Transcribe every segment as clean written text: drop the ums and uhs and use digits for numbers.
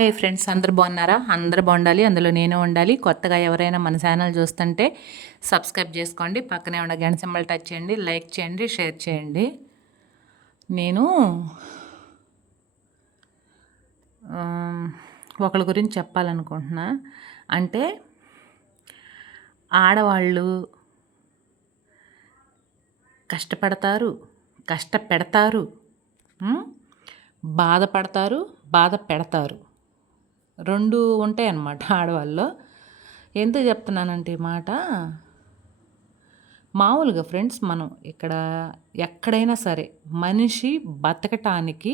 హే friends, అందరు బాగున్నారా? అందరు బాగుండాలి, అందులో నేను ఉండాలి. కొత్తగా ఎవరైనా మన ఛానల్ చూస్తుంటే సబ్స్క్రైబ్ చేసుకోండి, పక్కనే ఉన్న గంట సింబల్ టచ్ చేయండి, లైక్ చేయండి, షేర్ చేయండి. నేను ఒకళ్ళ గురించి చెప్పాలనుకుంటున్నా. అంటే ఆడవాళ్ళు కష్టపడతారు, కష్టపెడతారు, బాధపడతారు, బాధ పెడతారు. రెండు ఉంటాయి అన్నమాట ఆడవాళ్ళలో. ఎందుకు చెప్తున్నానంటే ఈ మాట, మామూలుగా ఫ్రెండ్స్, మనం ఇక్కడ ఎక్కడైనా సరే మనిషి బతకటానికి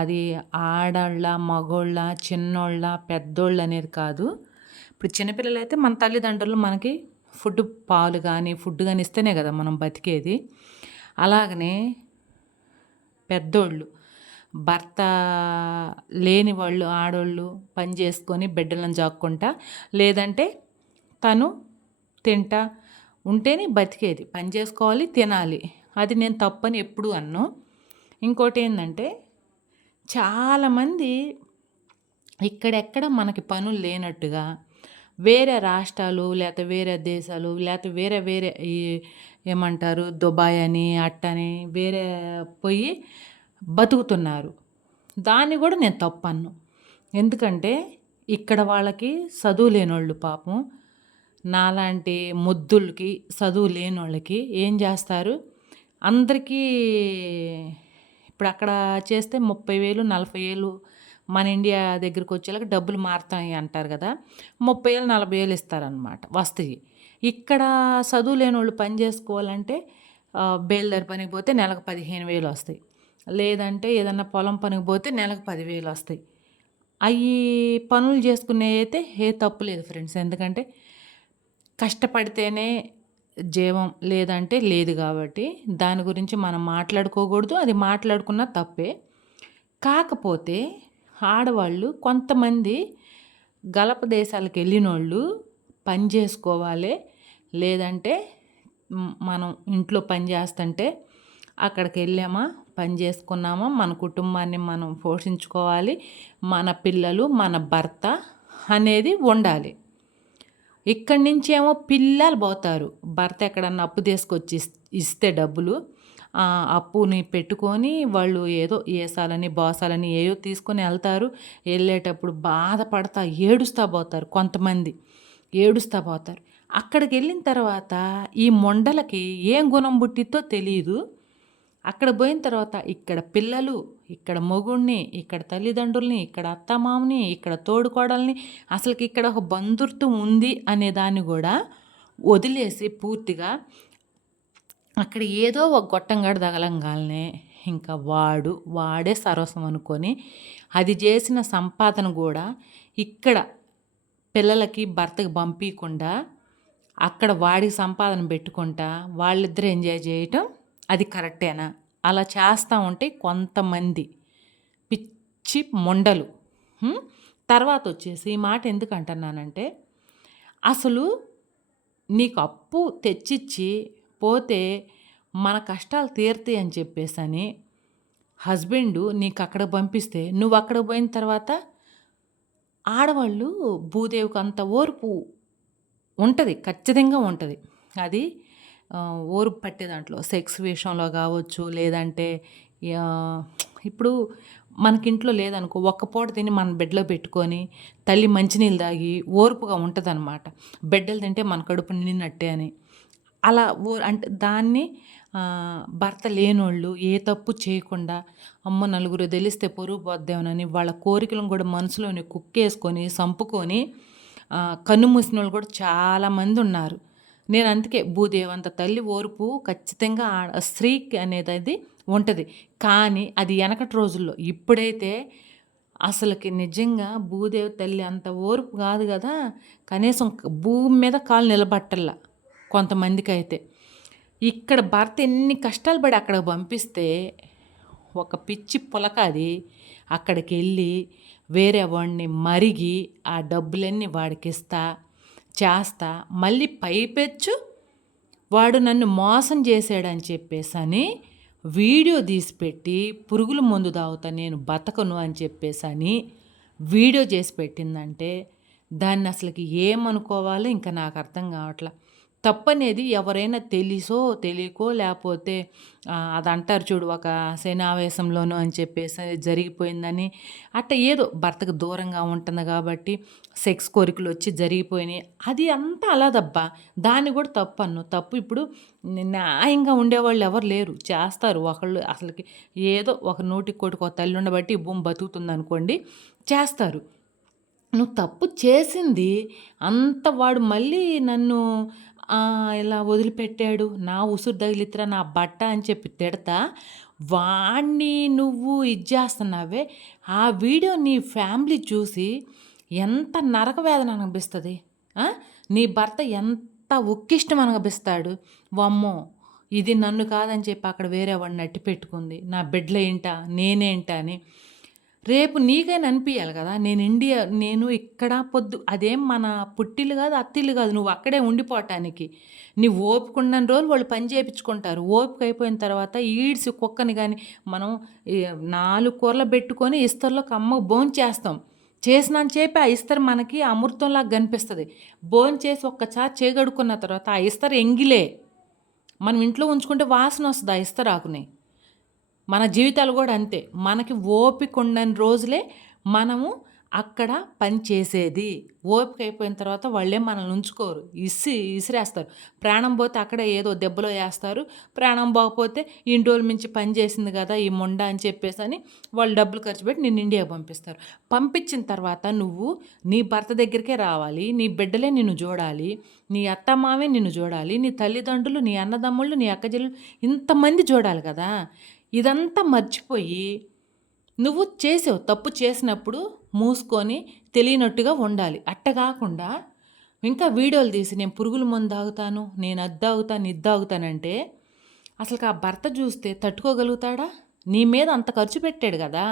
అది ఆడాళ్ళ, మగోళ్ళ, చిన్నోళ్ళ, పెద్దోళ్ళు అనేది కాదు. ఇప్పుడు చిన్నపిల్లలు అయితే మన తల్లిదండ్రులు మనకి పాలు కానీ ఫుడ్ కానీ ఇస్తేనే కదా మనం బతికేది. అలాగనే పెద్దోళ్ళు, భర్త లేని వాళ్ళు, ఆడోళ్ళు పని చేసుకొని బిడ్డలను జాక్కుంటా, లేదంటే తను తింటా ఉంటేనే బతికేది. పని చేసుకోవాలి, తినాలి. అది నేను తప్పని ఎప్పుడు అన్ను. ఇంకోటి ఏంటంటే, చాలామంది ఇక్కడెక్కడ మనకి పనులు లేనట్టుగా వేరే రాష్ట్రాలు, లేకపోతే వేరే దేశాలు, లేకపోతే వేరే వేరే ఏమంటారు, దుబాయ్ అని అట్టని వేరే పోయి బతుకుతున్నారు. దాన్ని కూడా నేను తప్పన్ను. ఎందుకంటే ఇక్కడ వాళ్ళకి చదువు లేనోళ్ళు పాపం నాలాంటి ముద్దులకి, చదువు లేనోళ్ళకి ఏం చేస్తారు, అందరికీ ఇప్పుడు అక్కడ చేస్తే 30,000 40,000 మన ఇండియా దగ్గరికి వచ్చేలాగా డబ్బులు మారుతాయి అంటారు కదా. 30,000 40,000 ఇస్తారనమాట, వస్తాయి. ఇక్కడ చదువు లేనోళ్ళు పని చేసుకోవాలంటే బేల్దారి పనికి పోతే నెలకు 15,000 వస్తాయి. లేదంటే ఏదన్నా పొలం పనికి పోతే నెలకు 10,000 వస్తాయి. అవి పనులు చేసుకునే అయితే ఏ తప్పు లేదు ఫ్రెండ్స్. ఎందుకంటే కష్టపడితేనే జీవం, లేదంటే లేదు. కాబట్టి దాని గురించి మనం మాట్లాడుకోకూడదు, అది మాట్లాడుకున్న తప్పే. కాకపోతే ఆడవాళ్ళు కొంతమంది గలప దేశాలకు వెళ్ళినోళ్ళు పని చేసుకోవాలి, లేదంటే మనం ఇంట్లో పని చేస్తుంటే అక్కడికి వెళ్ళామా, పని చేసుకున్నామా, మన కుటుంబాన్ని మనం పోషించుకోవాలి, మన పిల్లలు, మన భర్త అనేది ఉండాలి. ఇక్కడి నుంచేమో పిల్లలు పోతారు. భర్త ఎక్కడన్నా అప్పు తీసుకొచ్చి ఇస్తే డబ్బులు, అప్పుని పెట్టుకొని వాళ్ళు ఏదో ఏసాలని బాసాలని ఏయో తీసుకొని వెళ్తారు. వెళ్ళేటప్పుడు బాధపడతా ఏడుస్తూ పోతారు. కొంతమంది ఏడుస్తూ పోతారు. అక్కడికి వెళ్ళిన తర్వాత ఈ మొండలకి ఏం గుణం పుట్టిద్దో తెలియదు. అక్కడ పోయిన తర్వాత ఇక్కడ పిల్లలు, ఇక్కడ మొగుడిని, ఇక్కడ తల్లిదండ్రుల్ని, ఇక్కడ అత్తమామని, ఇక్కడ తోడుకోడల్ని, అసలుకి ఇక్కడ ఒక బంధుత్వం ఉంది అనే దాన్ని కూడా వదిలేసి పూర్తిగా అక్కడ ఏదో ఒక గొట్టంగాడు తగలంగానే ఇంకా వాడే సర్వస్వం అనుకొని అది చేసిన సంపాదన కూడా ఇక్కడ పిల్లలకి భర్తకి పంపించకుండా అక్కడ వాడికి సంపాదన పెట్టుకుంటా వాళ్ళిద్దరూ ఎంజాయ్ చేయటం అది కరెక్టేనా? అలా చేస్తూ ఉంటే కొంతమంది పిచ్చి మొండలు. తర్వాత వచ్చేసి ఈ మాట ఎందుకు అంటున్నానంటే, అసలు నీకు అప్పు తెచ్చిచ్చి పోతే మన కష్టాలు తీరుతాయి అని చెప్పేసని హస్బెండు నీకు అక్కడ పంపిస్తే నువ్వు అక్కడ పోయిన తర్వాత ఆడవాళ్ళు భూదేవికి అంత ఓర్పు ఉంటుంది, ఖచ్చితంగా ఉంటుంది. అది ఓర్పు పట్టే దాంట్లో సెక్స్ విషయంలో కావచ్చు, లేదంటే ఇప్పుడు మనకింట్లో లేదనుకో, ఒక్క పూట తిని మన బెడ్లో పెట్టుకొని తల్లి మంచినీళ్ళు తాగి ఓర్పుగా ఉంటుంది అనమాట. బిడ్డలు తింటే మన కడుపు నిండినట్టే అని అలా అంటే దాన్ని భర్త లేనోళ్ళు ఏ తప్పు చేయకుండా అమ్మ నలుగురు తెలిస్తే పొరుగు పోద్దేమోనని వాళ్ళ కోరికలను కూడా మనసులోని కుక్కేసుకొని చంపుకొని కన్నుమూసిన వాళ్ళు కూడా చాలామంది ఉన్నారు. నేను అందుకే భూదేవంత తల్లి ఓర్పు ఖచ్చితంగా స్త్రీకి అనేది ఉంటుంది. కానీ అది వెనకటి రోజుల్లో. ఇప్పుడైతే అసలుకి నిజంగా భూదేవి తల్లి అంత ఓర్పు కాదు కదా. కనీసం భూమి మీద కాలు నిలబట్టల్లా కొంతమందికి అయితే. ఇక్కడ భర్త ఎన్ని కష్టాలు పడి అక్కడికి పంపిస్తే ఒక పిచ్చి పులక అది అక్కడికి వెళ్ళి వేరే వాడిని మరిగి ఆ డబ్బులన్నీ వాడికి ఇస్తా చేస్తా, మళ్ళీ పైపెచ్చు వాడు నన్ను మోసం చేశాడని చెప్పేసని వీడియో తీసి పెట్టి పురుగుల మందు తాగుతా నేను బతకను అని చెప్పేసని వీడియో చేసి పెట్టిందంటే దాన్ని అసలుకి ఏమనుకోవాలో ఇంకా నాకు అర్థం కావట్లా. తప్పనేది ఎవరైనా తెలిసో, తెలియకో లేపోతే అదంటారు చూడు ఒక శనావేశంలోనో అని చెప్పేసి జరిగిపోయిందని, అట్ట ఏదో భర్తకు దూరంగా ఉంటుంది కాబట్టి సెక్స్ కోరికలొచ్చి జరిగిపోయినాయి. అది అంతా అలాదబ్బా! దాన్ని కూడా తప్పను. తప్పు ఇప్పుడు న్యాయంగా ఉండేవాళ్ళు ఎవరు లేరు. చేస్తారు ఒకళ్ళు అసలకి ఏదో ఒక నూటికి కోటికి ఒక తల్లి ఉండబట్టి ఈ భూమి బతుకుతుందనుకోండి చేస్తారు. నువ్వు తప్పు చేసింది అంత వాడు మళ్ళీ నన్ను ఇలా వదిలిపెట్టాడు, నా ఉసురు తగిలిత్రా నా బట్ట అని చెప్పి తిడతా, వాడిని నువ్వు ఇది చేస్తున్నావే, ఆ వీడియో నీ ఫ్యామిలీ చూసి ఎంత నరక వేదన అనిపిస్తుంది. నీ భర్త ఎంత ఉక్కిష్టం అనిపిస్తాడు. వామ్మో ఇది నన్ను కాదని చెప్పి అక్కడ వేరే వాడిని అట్టి పెట్టుకుంది, నా బిడ్డలేంటా నేనేంటా అని. రేపు నీకైనా అనిపియాలి కదా, నేను ఇక్కడ అదేం మన పుట్టిల్లు కాదు, అత్తిల్లు కాదు, నువ్వు అక్కడే ఉండిపోవటానికి. నీ ఓపిక ఉన్నన్ని రోజులు వాళ్ళు పని చేయించుకుంటారు. ఓపిక అయిపోయిన తర్వాత ఈడ్చి కుక్కని కానీ మనం 4 కూరలు పెట్టుకొని ఇస్తరులో కమ్మ భోంచేస్తాం. చేసినాని చెప్పి ఆ ఇస్తరు మనకి అమృతంలాగా కనిపిస్తుంది. భోంచేసి ఒక్కసారి చేయగడుకున్న తర్వాత ఆ ఇస్తరు ఎంగిలే. మనం ఇంట్లో ఉంచుకుంటే వాసన వస్తుంది ఆ ఇస్తరాకుని. మన జీవితాలు కూడా అంతే. మనకి ఓపిక ఉండని రోజులే మనము అక్కడ పని చేసేది. ఓపిక అయిపోయిన తర్వాత వాళ్ళేం మనల్ని ఉంచుకోరు. ఇసిరేస్తారు. ప్రాణం పోతే అక్కడే ఏదో దెబ్బలో వేస్తారు. ప్రాణం పోకపోతే ఇన్ని మించి పని చేసింది కదా ఈ మొండ అని చెప్పేసని వాళ్ళు డబ్బులు ఖర్చు పెట్టి నిన్ను ఇండియాకి పంపిస్తారు. పంపించిన తర్వాత నువ్వు నీ భర్త దగ్గరికే రావాలి. నీ బిడ్డలే నిన్ను చూడాలి. నీ అత్తమామే నిన్ను చూడాలి. నీ తల్లిదండ్రులు, నీ అన్నదమ్ముళ్ళు, నీ అక్కచెల్లెలు ఇంతమంది చూడాలి కదా. ఇదంతా మర్చిపోయి నువ్వు చేసావు. తప్పు చేసినప్పుడు మూసుకొని తెలియనట్టుగా ఉండాలి. అట్ట కాకుండా ఇంకా వీడియోలు తీసి నేను పురుగుల మందు తాగుతాను, నేను అది తాగుతాను, ఇది తాగుతానంటే అసలు ఆ భర్త చూస్తే తట్టుకోగలుగుతాడా? నీ మీద అంత ఖర్చు పెట్టాడు కదా.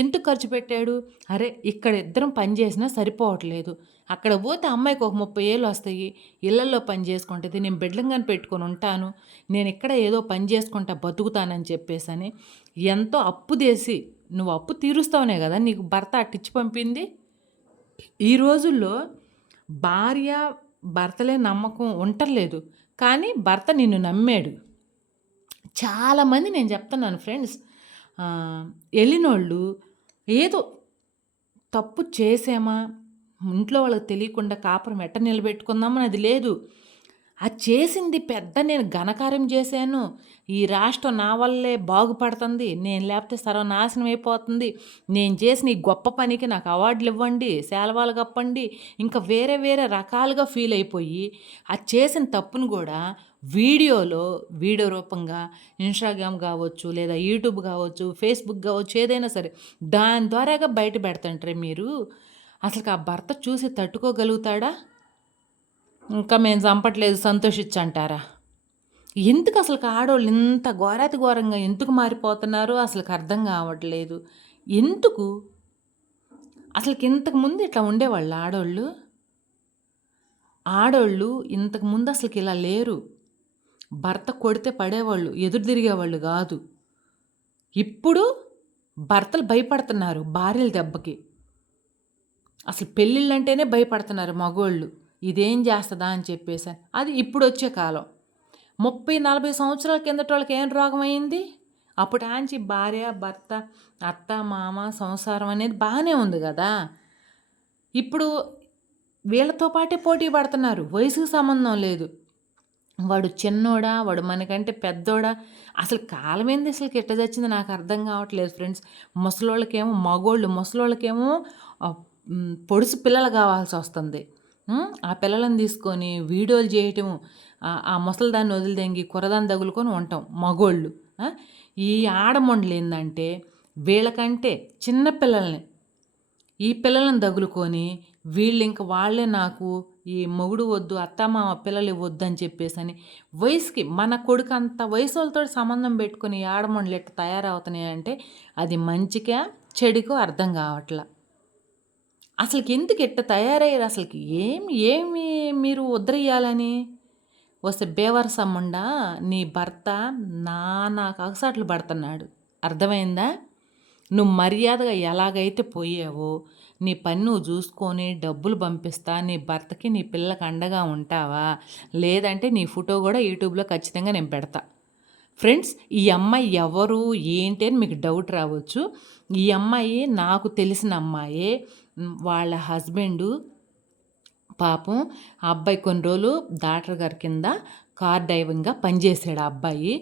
ఎందుకు ఖర్చు పెట్టాడు? అరే ఇక్కడ ఇద్దరం పని చేసినా సరిపోవట్లేదు, అక్కడ పోతే అమ్మాయికి ఒక 30 ఏళ్ళు వస్తాయి, ఇళ్లల్లో పని చేసుకుంటుంది, నేను బిడ్డలంగాని పెట్టుకొని ఉంటాను, నేను ఇక్కడ ఏదో పని చేసుకుంటా బతుకుతానని చెప్పేసని ఎంతో అప్పు చేసి నువ్వు అప్పు తీరుస్తావునే కదా నీకు భర్త అట్టిచ్చి పంపింది. ఈ రోజుల్లో భార్య భర్తలే నమ్మకం ఉంటలేదు, కానీ భర్త నిన్ను నమ్మాడు. చాలామంది నేను చెప్తున్నాను ఫ్రెండ్స్, వెళ్ళినోళ్ళు ఏదో తప్పు చేసామా, ఇంట్లో వాళ్ళకి తెలియకుండా కాపురం ఎట్ట నిలబెట్టుకుందామని అది లేదు. అది చేసింది పెద్ద నేను ఘనకార్యం చేశాను, ఈ రాష్ట్రం నా వల్లే బాగుపడుతుంది, నేను లేకపోతే సర్వనాశనం అయిపోతుంది, నేను చేసిన ఈ గొప్ప పనికి నాకు అవార్డులు ఇవ్వండి, శాలువాలు కప్పండి, ఇంకా వేరే వేరే రకాలుగా ఫీల్ అయిపోయి అది చేసిన తప్పును కూడా వీడియో రూపంగా ఇన్స్టాగ్రామ్ కావచ్చు, లేదా యూట్యూబ్ కావచ్చు, ఫేస్బుక్ కావచ్చు, ఏదైనా సరే దాని ద్వారాగా బయట పెడతాంటారే మీరు. అసలు ఆ భర్త చూసి తట్టుకోగలుగుతాడా? ఇంకా మేము చంపట్లేదు సంతోషించంటారా? ఎందుకు అసలు ఆడోళ్ళు ఇంత ఘోరాతి ఘోరంగా ఎందుకు మారిపోతున్నారో అసలుకి అర్థం కావట్లేదు. ఎందుకు అసలుకి ఇంతకుముందు ఇట్లా ఉండేవాళ్ళు ఆడోళ్ళు ఇంతకుముందు అసలుకి ఇలా లేరు. భర్త కొడితే పడేవాళ్ళు, ఎదురు తిరిగేవాళ్ళు కాదు. ఇప్పుడు భర్తలు భయపడుతున్నారు భార్యల దెబ్బకి. అసలు పెళ్ళిళ్ళంటేనే భయపడుతున్నారు మగోళ్ళు, ఇదేం చేస్తుందా అని చెప్పేసి. అది ఇప్పుడు వచ్చే కాలం. 30-40 సంవత్సరాల కిందట వాళ్ళకి ఏం రోగం అయింది? అప్పుడు ఆంచి భార్య భర్త అత్త మామ సంసారం అనేది బాగానే ఉంది కదా. ఇప్పుడు వీళ్ళతో పాటే పోటీ పడుతున్నారు, వయసుకు సంబంధం లేదు. వాడు చిన్నోడా, వాడు మనకంటే పెద్దోడా, అసలు కాలం ఏంది అసలు ఎట్ట చచ్చింది నాకు అర్థం కావట్లేదు ఫ్రెండ్స్. ముసలోళ్ళకేమో ముసలోళ్ళకేమో పొడుసు పిల్లలు కావాల్సి వస్తుంది. ఆ పిల్లలను తీసుకొని వీడియోలు చేయటం, ఆ ముసలిదాన్ని వదిలిదెంగి కురదాన్ని తగులుకొని ఉంటాం మగోళ్ళు. ఈ ఆడమొండలు ఏంటంటే వీళ్ళకంటే చిన్న పిల్లల్ని, ఈ పిల్లలను తగులుకొని వీళ్ళు ఇంక వాళ్ళే నాకు ఈ మొగుడు వద్దు, అత్తమామ పిల్లలు వద్దు అని చెప్పేసి వయసుకి మన కొడుకు అంత వయసు వాళ్ళతో సంబంధం పెట్టుకొని ఆడమొండలు ఎట్లా తయారవుతున్నాయి అంటే అది మంచిగా చెడుకో అర్థం కావట్లా. అసలుకి ఎందుకు ఎట్ట తయారయ్యారు? అసలుకి ఏమి మీరు ఉద్ధరియాలని వస్తే బేవర్సమ్ముండా నీ భర్త నానా కగసాట్లు పడుతున్నాడు, అర్థమైందా? నువ్వు మర్యాదగా ఎలాగైతే పోయావో నీ పని నువ్వు చూసుకొని డబ్బులు పంపిస్తా, నీ భర్తకి నీ పిల్లకి అండగా ఉంటావా, లేదంటే నీ ఫోటో కూడా యూట్యూబ్లో ఖచ్చితంగా నేను పెడతా. ఫ్రెండ్స్, ఈ అమ్మాయి ఎవరు ఏంటి అని మీకు డౌట్ రావచ్చు. ఈ అమ్మాయి నాకు తెలిసిన అమ్మాయే. వాళ్ళ హస్బెండు పాపం ఆ అబ్బాయి కొన్ని రోజులు డాక్టర్ గారి కింద కార్ డ్రైవింగ్గా పనిచేసాడు. ఆ అబ్బాయి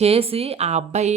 చేసి ఆ అబ్బాయి